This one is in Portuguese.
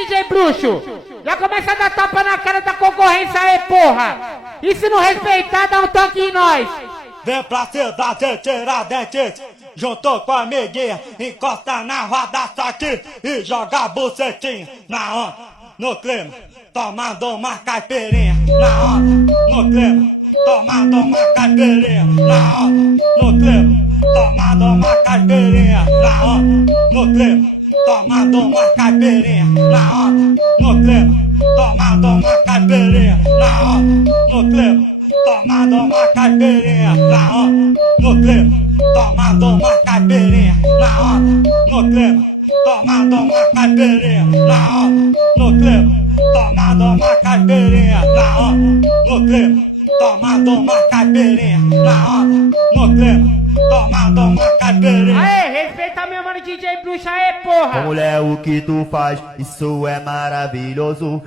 DJ Bruxo. Já começa a dar tapa na cara da concorrência aí, porra. E se não respeitar, dá um toque em nós. Vem pra cidade tirar dente, juntou com a amiguinha, encosta na roda aqui e joga a bucetinha na onda, no clima, tomando uma caipirinha, na onda, no clima, tomando uma caipirinha, na onda, no clima, tomando uma caipirinha, na onda, no clima, tomando uma caipirinha, na onda, no clima, tomando uma caipirinha, na onda, no clima, tomando uma caipirinha, na onda, no clima, tomando uma caipirinha, na onda, no clima, tomando uma caipirinha, na onda, no clima, tomando uma caipirinha, na onda, no clima, tomando uma caipirinha, na onda, no clima, tomando uma caipirinha. Aê, respeita meu mano DJ Bruxo aí, porra. Mulher, o que tu faz, isso é maravilhoso.